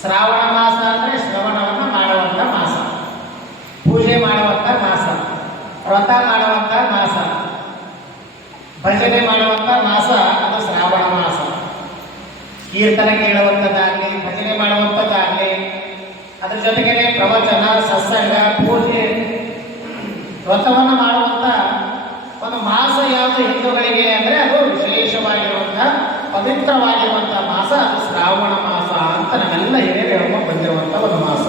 ಶ್ರಾವಣ ಮಾಸ ಅಂದರೆ ಶ್ರವಣವನ್ನು ಮಾಡುವಂಥ ಮಾಸ, ಪೂಜೆ ಮಾಡುವಂಥ ಮಾಸ, ವ್ರತ ಮಾಡುವಂಥ ಮಾಸ, ಭಜನೆ ಮಾಡುವಂಥ ಮಾಸ ಅದು ಶ್ರಾವಣ ಮಾಸ. ಕೀರ್ತನೆ ಕೇಳುವಂಥದ್ದಾಗಲಿ, ಭಜನೆ ಮಾಡುವಂಥದ್ದಾಗಲಿ, ಅದ್ರ ಜೊತೆಗೆ ಪ್ರವಚನ, ಸತ್ಸಂಗ, ಪೂಜೆ, ವ್ರತವನ್ನು ಮಾಡುವಂಥ ಒಂದು ಮಾಸ ಯಾವುದು ಹಿಂದೂಗಳಿಗೆ ಅಂದರೆ ಅದು ವಿಶೇಷವಾಗಿರುವಂಥ ಪವಿತ್ರವಾಗಿರುವಂಥ ಮಾಸ ಅದು ಶ್ರಾವಣ ಮಾಸ ಅಂತ ನಮ್ಮೆಲ್ಲ ಹಿರಿಯರು ಹೇಳ್ಕೊಂಡು ಬಂದಿರುವಂಥ ಒಂದು ಮಾಸ.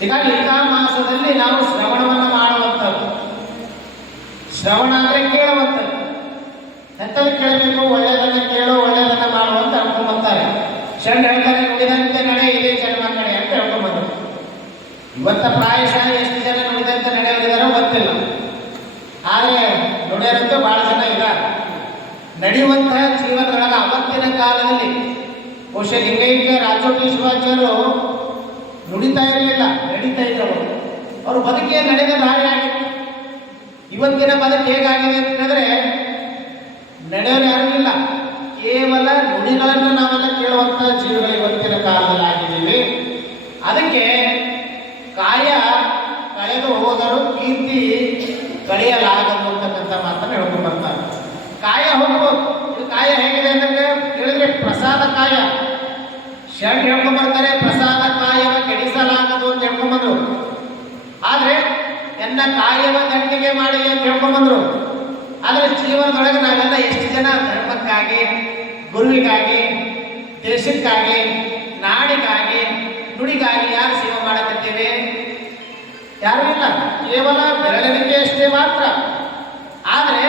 ಹೀಗಾಗಿ ಇಂಥ ಮಾಸದಲ್ಲಿ ನಾವು ಶ್ರವಣವನ್ನು ಮಾಡುವಂಥದ್ದು. ಶ್ರವಣ ಅಂದರೆ ಕೇಳುವಂಥದ್ದು. ಎಂಥದ್ದು ಕೇಳಬೇಕು? ಒಳ್ಳೆಯದನ್ನು ಕೇಳು, ಒಳ್ಳೆಯದನ್ನು ಮಾಡುವಂತ ಹೇಳ್ಕೊಂಡ್ಬರ್ತಾರೆ. ಶರಣ ಹೇಳ್ತಾರೆ, ನುಡಿದಂತೆ ನಡೆ ಇದೇ ಜನ್ಮ ಕಡೆ ಅಂತ ಹೇಳ್ಕೊಂಡ್ಬಂದರು. ಇವತ್ತ ಪ್ರಾಯಶಃ ಎಷ್ಟು ಜನ ನುಡಿದಂತೆ ನಡೆಯೋರಿದಾರೋ ಗೊತ್ತಿಲ್ಲ, ಆದರೆ ನುಡಿಯರಂತೂ ಬಹಳ ಜನ ಇದ್ದಾರೆ. ನಡೆಯುವಂತಹ ಜೀವನದೊಳಗೆ ಅವತ್ತಿನ ಕಾಲದಲ್ಲಿ ಬಹುಶಃ ಲಿಂಗೈಕ್ಯ ರಾಜೋಟಿ ಶಿವಾಚಾರ್ಯರು ನುಡಿತಾ ಇರಲಿಲ್ಲ, ನಡೀತಾ ಇದ್ರು. ಅವರು ಬದುಕಿಗೆ ನಡೆದ ದಾರಿ ಆಗಿತ್ತು. ಇವತ್ತಿನ ಬದುಕು ಹೇಗಾಗಿದೆ ಅಂತಂದ್ರೆ ನಡೆಯೋರು ಯಾರೂ ಇಲ್ಲ, ಕೇವಲ ನುಡಿಗಳನ್ನು ನಾವೆಲ್ಲ ಕೇಳುವಂತಹ ಜೀವಗಳು ಇವತ್ತಿನ ಕಾಲದಲ್ಲಿ ಆಗಿದ್ದೀವಿ. ಅದಕ್ಕೆ ಕಾಯ ಕಳೆದು ಹೋದರೂ ಕೀರ್ತಿ ಕಳೆಯಲಾಗದು ಅಂತಕ್ಕಂಥ ಮಾತನ್ನು ಹೇಳ್ಕೊಂಡು ಬರ್ತಾರೆ. ಕಾಯ ಹೋಗ್ಬೋದು, ಇದು ಕಾಯ ಹೇಗಿದೆ ಅಂತಂದ್ರೆ ಹೇಳಿದ್ರೆ ಪ್ರಸಾದ ಕಾಯ. ಶರಣ ಹೇಳ್ಕೊಂಡ್ ಬರ್ತಾರೆ, ಪ್ರಸಾದ ಕಾಯವ ಕೆಡಿಸಲಾಗದು ಅಂತ ಹೇಳ್ಕೊಂಡ್ಬಂದ್ರು. ಆದ್ರೆ ಎನ್ನ ಕಾಯವ ದಂಡಿಗೆ ಮಾಡಿ ಅಂತ ಹೇಳ್ಕೊಂಡ್ಬಂದ್ರು. ಆದ್ರೆ ಜೀವನದೊಳಗೆ ನಾವೆಲ್ಲ ಎಷ್ಟು ಜನ ಧರ್ಮಕ್ಕಾಗಿ, ಗುರುವಿಗಾಗಿ, ದೇಶಕ್ಕಾಗಿ, ನಾಡಿಗಾಗಿ, ನುಡಿಗಾಗಿ ಯಾರು ಸೇವೆ ಮಾಡಕತ್ತೇವೆ? ಯಾರು ಇಲ್ಲ, ಕೇವಲ ಬೆರಳಿಕೆ ಅಷ್ಟೇ ಮಾತ್ರ. ಆದರೆ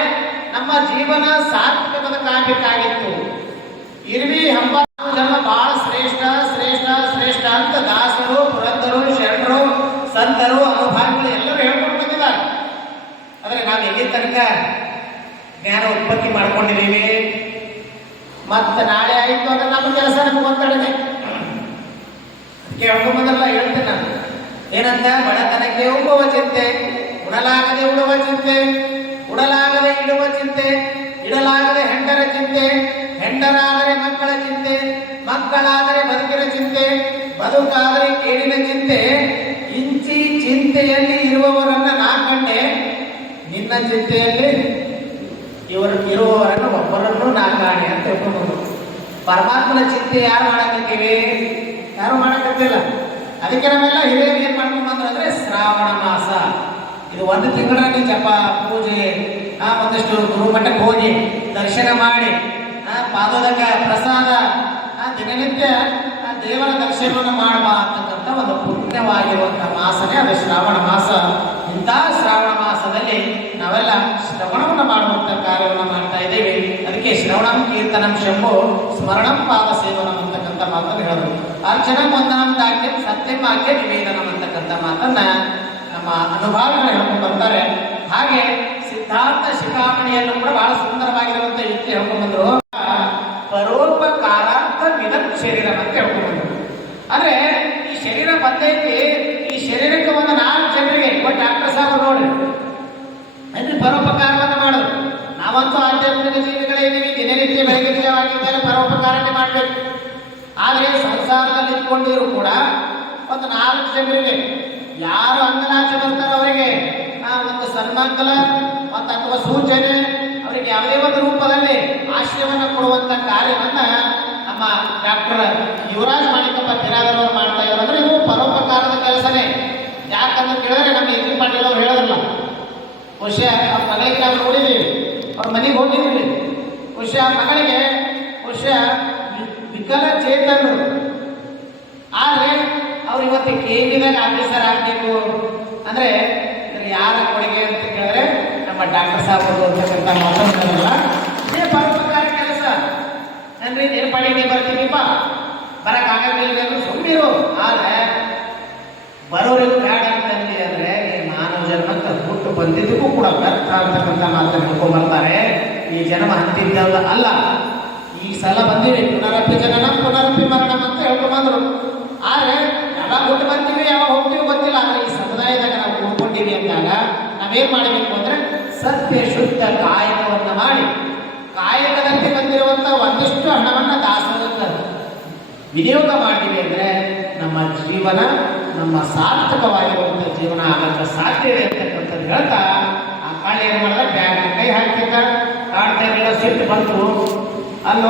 ನಮ್ಮ ಜೀವನ ಸಾತ್ವಿಕ ಬದುಕಾಗಬೇಕಾಗಿತ್ತು. ಇರ್ವಿ ಹಂಬ ಜನ ಬಹಳ ಶ್ರೇಷ್ಠ ಶ್ರೇಷ್ಠ ಶ್ರೇಷ್ಠ ಅಂತ ದಾಸರು, ಪುರಂದರು, ಶರಣರು, ಸಂತರು, ಅನುಭಾವಿಗಳು ಎಲ್ಲರೂ ಹೇಳ್ಕೊಂಡು ಬಂದಿದ್ದಾರೆ. ಆದರೆ ನಾವು ಎಲ್ಲಿ ತನಕ ಜ್ಞಾನ ಉತ್ಪತ್ತಿ ಮಾಡ್ಕೊಂಡಿದ್ದೀವಿ? ಮತ್ತೆ ನಾಳೆ ಆಯಿತು ಅಂದ್ರೆ ನಮ್ಮ ಕೆಲಸ ನಮ್ಗೆ ಒತ್ತಡನೆ. ಅದಕ್ಕೆ ಹೇಳ್ಕೊಂಬಂದಲ್ಲ, ಹೇಳ್ತೇನೆ ನಾನು ಏನಂತ, ಬಡತನಕ್ಕೆ ಉಂಬುವ ಚಿಂತೆ, ಉಡಲಾಗದೆ ಉಡುವ ಚಿಂತೆ, ಉಡಲಾಗದೆ ಇಡುವ ಚಿಂತೆ, ಇಡಲಾಗದೆ ಹೆಂಡರ ಚಿಂತೆ, ಹೆಂಡರಾದರೆ ಮಕ್ಕಳ ಚಿಂತೆ, ಮಕ್ಕಳಾದರೆ ಬದುಕಿನ ಚಿಂತೆ, ಬದುಕಾದರೆ ಕೇಳಿನ ಚಿಂತೆ, ಇಂಚಿ ಚಿಂತೆಯಲ್ಲಿ ಇರುವವರನ್ನ ನಾ ಕಂಡೆ, ನಿನ್ನ ಚಿಂತೆಯಲ್ಲಿ ಇರುವವರನ್ನು ಒಬ್ಬರನ್ನು ನಾ ಕಾಣೆ ಅಂತ ಹೇಳ್ಕೊಂಡು. ಪರಮಾತ್ಮನ ಚಿಂತೆ ಯಾರು ಮಾಡಕತ್ತೀವಿ? ಯಾರು ಮಾಡಕತ್ತಿಲ್ಲ. ಅದಕ್ಕೆ ನಾವೆಲ್ಲ ಹಿರಿಯರು ಏನ್ ಮಾಡ್ಕೊಂಡ್ಬಂದ್ರು ಅಂದ್ರೆ ಶ್ರಾವಣ ಮಾಸ ಇದು ಒಂದು ತಿಂಗಳಲ್ಲಿ ಜಪ, ಪೂಜೆ, ಒಂದಷ್ಟು ಗುರುಮಠಕ್ಕೆ ಹೋಗಿ ದರ್ಶನ ಮಾಡಿ, ಪಾದೋದಕ ಪ್ರಸಾದ, ದಿನನಿತ್ಯ ದೇವರ ದರ್ಶನವನ್ನು ಮಾಡುವ ಅಂತಕ್ಕಂಥ ಒಂದು ಪುಣ್ಯವಾಗಿರುವಂತಹ ಮಾಸನೇ ಅದು ಶ್ರಾವಣ ಮಾಸ. ಇಂತಹ ಶ್ರಾವಣ ಮಾಸದಲ್ಲಿ ನಾವೆಲ್ಲ ಶ್ರವಣವನ್ನು ಮಾಡುವಂತ ಕಾರ್ಯವನ್ನು ಮಾಡ್ತಾ ಇದ್ದೇವೆ. ಅದಕ್ಕೆ ಶ್ರವಣಂ ಕೀರ್ತನಂ ಶಂಭೋ ಸ್ಮರಣಂ ಪಾದ ಸೇವನಂ ಅಂತಕ್ಕಂಥ ಮಾತನ್ನು ಹೇಳಿದ್ರು. ಅರ್ಚನಂ ಒಂದಾಂತಾಗ್ಯ ಸತ್ಯಮಾಗ್ಯ ನಿವೇದನಂ ಅಂತಕ್ಕಂಥ ಮಾತನ್ನ ನಮ್ಮ ಅನುಭಾವಿಗಳು ಹೇಳ್ಕೊಂಡು ಬರ್ತಾರೆ. ಹಾಗೆ ಸಿದ್ಧಾರ್ಥ ಶಿಖಾಮಣಿಯನ್ನು ಕೂಡ ಬಹಳ ಸುಂದರವಾಗಿರುವಂತ ಯುಕ್ತಿ ಹೇಳ್ಕೊಂಡು ಬಂದ್ರು. ಪರೋಪಕಾರಾರ್ಥ ವಿಧಂ ಶರೀರಂ ಅಂತ ಹೇಳ್ಕೊಂಡು ಬಂದ್ರು. ಅಂದ್ರೆ ಈ ಶರೀರ ಬಂದೈತಿ, ಈ ಶರೀರಕ್ಕೆ ಒಂದು 4 ಜನರಿಗೆ ಡಾಕ್ಟರ್ ಸಾಹೇಬ್ ನೋಡ್ರಿ ಅಲ್ಲಿ ಪರೋಪಕಾರವನ್ನು ಮಾಡೋದು. ನಾವಂತೂ ಆಧ್ಯಾತ್ಮಿಕ ಜೀವಿಗಳೇ ಇದ್ದೀವಿ, ದಿನನಿತ್ಯ ಬೆಳಗಿನ ಪರೋಪಕಾರನೇ ಮಾಡಬೇಕು. ಆದರೆ ಸಂಸಾರದಲ್ಲಿ ಇಟ್ಕೊಂಡಿದ್ರು ಕೂಡ ಒಂದು 4 ಜನರಿಗೆ ಯಾರು ಅಂಗಲಾಚೆ ಬರ್ತಾರೋ ಅವರಿಗೆ ಒಂದು ಸನ್ಮಂಗಲ ಮತ್ತು ಅಥವಾ ಸೂಚನೆ, ಅವರಿಗೆ ಯಾವುದೇ ಒಂದು ರೂಪದಲ್ಲಿ ಆಶ್ರಯವನ್ನು ಕೊಡುವಂತ ಕಾರ್ಯವನ್ನ ನಮ್ಮ ಡಾಕ್ಟರ್ ಯುವರಾಜ್ ಮಾಣಿಕಪ್ಪ ಬಿರಾದರವರು ಮಾಡ್ತಾ ಇದ್ದಾರೆ. ಅಂದ್ರೆ ಇದು ಪರೋಪಕಾರದ ಕೆಲಸನೇ. ಯಾಕಂದ್ರೆ ಕೇಳಿದ್ರೆ ನಮ್ಮ ಎಜಿ ಪಾಟೀಲ್ ಅವ್ರು ಹೇಳೋದಿಲ್ಲ. ಬಹುಶಃ ಅವ್ರ ಮಗಳಿಗೆ ನಾವು ನೋಡಿದ್ದೀವಿ, ಅವ್ರ ಮನೆಗೆ ಹೋಗಿದ್ದೀವಿ. ಬಹುಶಃ ಮಗಳಿಗೆ ವಿಕಲಚೇತನರು, ಆದರೆ ಅವ್ರು ಇವತ್ತು ಕೇಂದ್ರದಾಗ ಆಫೀಸರ್ ಆಗಬೇಕು ಅಂದ್ರೆ ಯಾರ ಕೊಡುಗೆ ಅಂತ ಕೇಳಿದ್ರೆ ನಮ್ಮ ಡಾಕ್ಟರ್ ಸಾಹೇಬರು ಅಂತಕ್ಕಂಥ ಮಾತಾಡೋದಲ್ಲ. ಇದೇ ಪರೋಪಕಾರ ಕೆಲಸ. ನನ್ರಿ ನೇಪಾಳಿಗೆ ಬರ್ತೀನಿಪ್ಪ, ಬರಕ್ಕಾಗಲಿಲ್ಲ ಸುಮ್ಮಿರು. ಆದ್ರೆ ಬರೋರಿಗೆ ಬೇಡ ಅಂತಂದಿ ಅಂದ್ರೆ ಮಾನವ ಜನ್ಮಕ್ಕೆ ಹುಟ್ಟು ಬಂದಿದ್ದಕ್ಕೂ ಕೂಡ ವ್ಯರ್ಥ ಅಂತಕ್ಕಂಥ ಮಾತನ್ನು ಹೇಳ್ಕೊಂಡ್ಬರ್ತಾರೆ. ಈ ಜನ್ಮ ಅಂತಿದ್ದಲ್ಲ ಅಲ್ಲ, ಈ ಸಲ ಬಂದಿವಿ, ಪುನರಪಿ ಜನನ ಪುನರಪಿ ಮರಣ ಅಂತ ಹೇಳ್ಕೊಂಡ್ಬಂದ್ರು. ಆದ್ರೆ ಯಾವಾಗ ಹುಟ್ಟು ಬಂತೀವಿ ಯಾವಾಗ ಹೋಗ್ತೀವಿ ಗೊತ್ತಿಲ್ಲ. ಆದ್ರೆ ಈ ಸಮುದಾಯದಾಗ ನಾವು ಉಳ್ಕೊಂಡಿವಿ ಅಂದಾಗ ನಾವೇನ್ ಮಾಡಬೇಕು ಅಂದ್ರೆ ಸತ್ಯ ಶುದ್ಧ ಕಾಯಕವನ್ನ ಮಾಡಿ, ಕಾಯಕದಲ್ಲಿ ಬಂದಿರುವಂತ ಒಂದಿಷ್ಟು ಹಣವನ್ನ ದಾಸೋಹಕ್ಕೆ ವಿನಿಯೋಗ ಮಾಡಿವಿ ಅಂದ್ರೆ ನಮ್ಮ ಜೀವನ ನಮ್ಮ ಸಾರ್ಥಕವಾಗಿರುವಂಥ ಜೀವನ ಆಗಕ್ಕೆ ಸಾಧ್ಯ ಇದೆ ಅಂತಕ್ಕಂಥದ್ದು ಹೇಳ್ತಾ ಆ ಕಾಳಿ ಏನು ಮಾಡಿದ ಬ್ಯಾಗ್ ಕೈ ಹಾಕ್ತಿದ್ದ ಕಾಡ್ತಾ ಇರಲಿಲ್ಲ ಸಿಟ್ಟು ಬಂತು. ಅಲ್ಲೋ